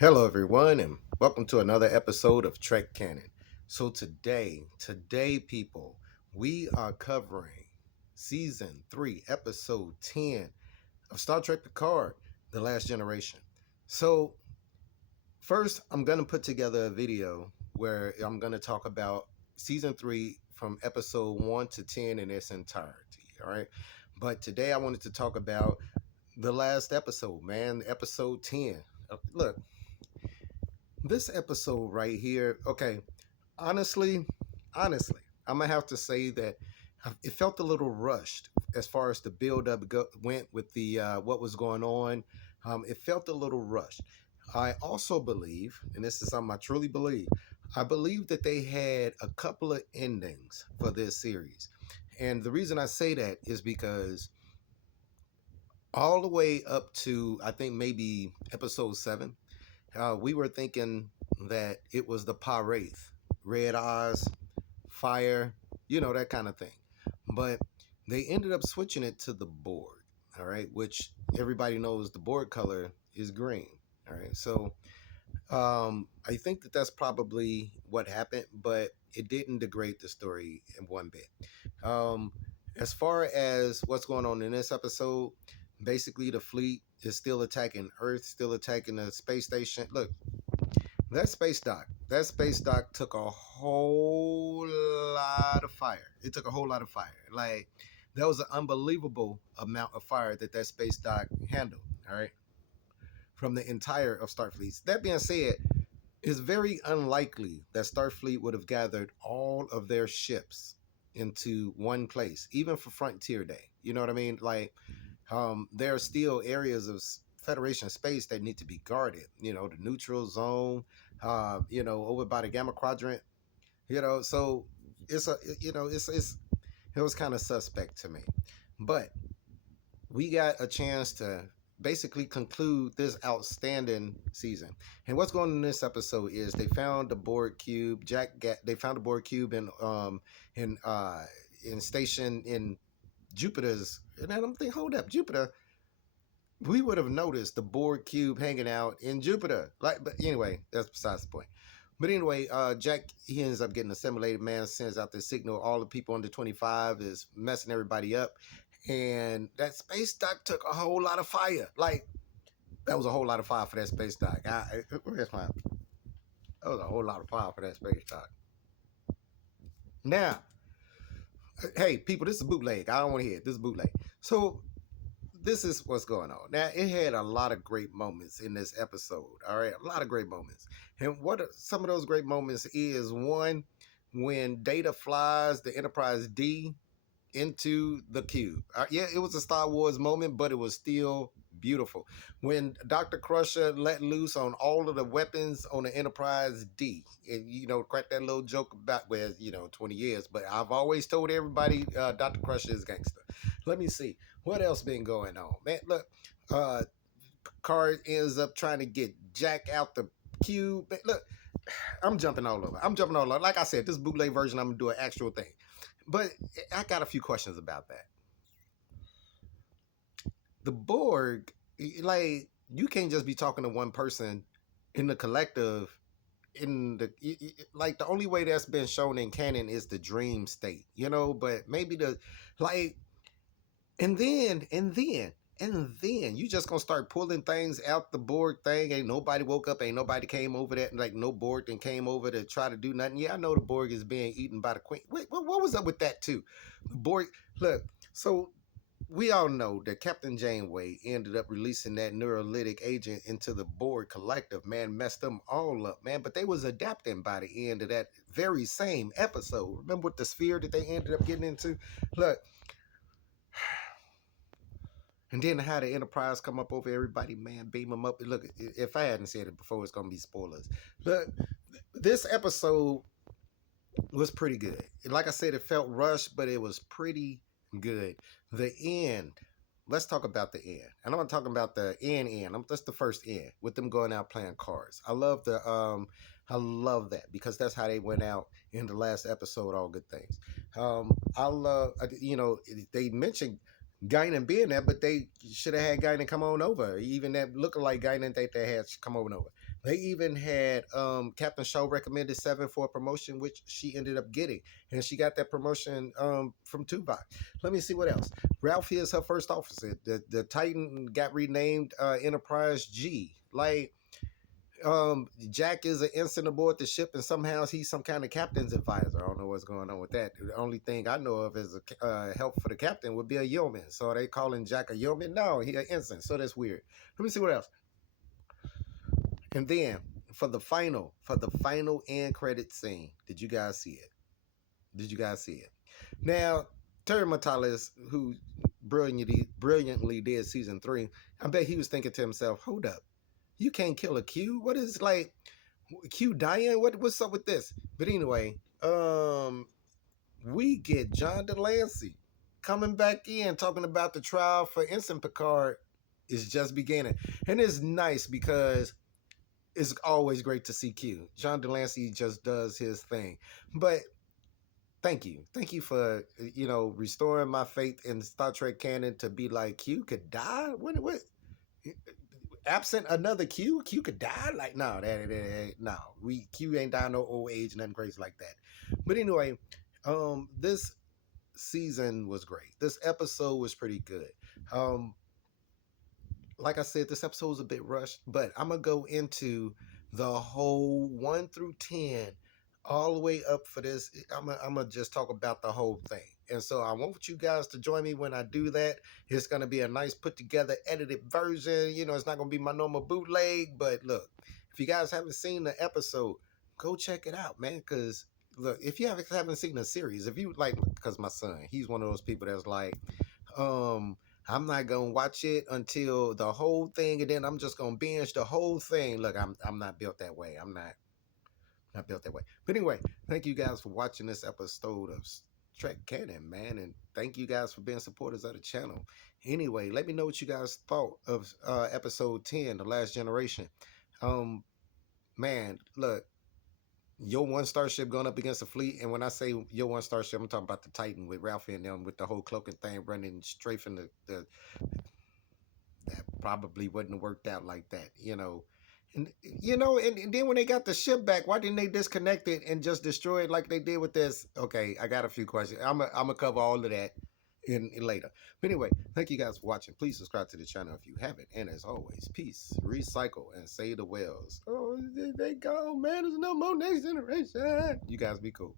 Hello, everyone, and welcome to another episode of Trek Canon. So today, people, we are covering season 3, episode 10 of Star Trek Picard: The Last Generation. So first, I'm gonna put together a video where I'm gonna talk about season 3 from episode 1 to 10 in its entirety. All right, but today I wanted to talk about the last episode, man, episode 10. Look, this episode right here, okay, honestly, honestly, I'm gonna have to say that it felt a little rushed as far as the build up went with the what was going on. It felt a little rushed. I also believe, and this is something I truly believe, I believe that they had a couple of endings for this series. And the reason I say that is because all the way up to I think maybe episode 7, we were thinking that it was the Wraith, red eyes, fire, that kind of thing. But they ended up switching it to the board, all right, which everybody knows the board color is green. All right, so I think that that's probably what happened, but it didn't degrade the story in one bit. Um, as far as what's going on in this episode, basically the fleet is still attacking Earth, still attacking the space station. Look, that space dock took a whole lot of fire. It took a whole lot of fire. Like, that was an unbelievable amount of fire that space dock handled. All right, from the entire of Starfleet. That being said, it's very unlikely that Starfleet would have gathered all of their ships into one place, even for Frontier Day. You know what I mean? Like, there are still areas of Federation space that need to be guarded. The neutral zone. Over by the Gamma Quadrant. So it's a it was kind of suspect to me, but we got a chance to basically conclude this outstanding season. And what's going on in this episode is they found the Borg cube. They found the Borg cube in in station in Jupiter's. And I'm thinking, hold up, Jupiter. We would have noticed the Borg cube hanging out in Jupiter. But anyway, that's besides the point. But anyway, Jack, he ends up getting assimilated. Man sends out the signal. All the people under 25 is messing everybody up. And that space dock took a whole lot of fire. Like, that was a whole lot of fire for that space dock. Where's my? That was a whole lot of fire for that space dock. Now, hey, people, this is Bootleg. I don't want to hear it. This is Bootleg. So, this is what's going on. Now, it had a lot of great moments in this episode. All right, a lot of great moments. And what are some of those great moments is one, when Data flies the Enterprise D into the cube. Yeah, it was a Star Wars moment, but it was still beautiful. When Dr. Crusher let loose on all of the weapons on the Enterprise D, and crack that little joke about 20 years, but I've always told everybody Dr. Crusher is gangster. Let me see what else been going on, man. Look, Picard ends up trying to get Jack out the cube. Look, I'm jumping all over. Like I said, this bootleg version, I'm gonna do an actual thing. But I got a few questions about that. The Borg, like, you can't just be talking to one person in the collective. Like, the only way that's been shown in canon is the dream state, but maybe like, and then you just gonna start pulling things out the Borg thing. Ain't nobody woke up, ain't nobody came over that, like no Borg then came over to try to do nothing. Yeah, I know the Borg is being eaten by the Queen. Wait, what was up with that too? The Borg, look, so we all know that Captain Janeway ended up releasing that neurolytic agent into the Borg collective, man, messed them all up, man. But they was adapting by the end of that very same episode. Remember with the sphere that they ended up getting into? Look, and then how the Enterprise come up over everybody, man, beam them up. Look, if I hadn't said it before, it's gonna be spoilers. Look, this episode was pretty good. Like I said, it felt rushed, but it was pretty good. The end. Let's talk about the end. And I'm not talking about the end. That's the first end with them going out playing cards. I love that because that's how they went out in the last episode. All good things. I love, they mentioned Guinan being there, but they should have had Guinan come on over. Even that looking like Guinan they had come on over. They even had Captain Shaw recommended Seven for a promotion, which she ended up getting, and she got that promotion from Tupac. Let me see what else. Ralphie is her first officer. The Titan got renamed Enterprise G. Like Jack is an ensign aboard the ship, and somehow he's some kind of captain's advisor. I don't know what's going on with that. The only thing I know of is a help for the captain would be a yeoman. So are they calling Jack a yeoman? No, he an ensign. So that's weird. Let me see what else. And then for the final end credit scene, did you guys see it? Did you guys see it? Now, Terry Matalis, who brilliantly did season 3, I bet he was thinking to himself, "Hold up, you can't kill a Q. What is like Q dying? What's up with this?" But anyway, we get John Delancey coming back in talking about the trial for Ensign Picard is just beginning, and it's nice because it's always great to see Q. John Delancey just does his thing. But thank you for restoring my faith in Star Trek canon to be like Q could die. What? Absent another Q could die. Like no, no. We Q ain't die no old age, nothing crazy like that. But anyway, this season was great. This episode was pretty good. Like I said, this episode was a bit rushed, but I'm gonna go into the whole 1 through 10, all the way up for this. I'm gonna just talk about the whole thing. And so I want you guys to join me when I do that. It's gonna be a nice put together edited version. It's not gonna be my normal bootleg, but look, if you guys haven't seen the episode, go check it out, man. Because look, if you haven't seen the series, if you like, because my son, he's one of those people that's like, I'm not gonna watch it until the whole thing, and then I'm just gonna binge the whole thing. Look, I'm not built that way. I'm not built that way. But anyway, thank you guys for watching this episode of Trek Canon, man, and thank you guys for being supporters of the channel. Anyway, let me know what you guys thought of episode 10, The Last Generation. Man, look, your one starship going up against a fleet, and when I say your one starship, I'm talking about the Titan with Ralphie and them with the whole cloaking thing running straight from the that probably wouldn't have worked out like that, and then when they got the ship back, why didn't they disconnect it and just destroy it like they did with this? Okay, I got a few questions. I'm gonna cover all of that in later. But anyway, thank you guys for watching. Please subscribe to the channel if you haven't, and as always, peace, recycle, and save the whales. Oh, they gone, man. There's no more next generation. You guys be cool.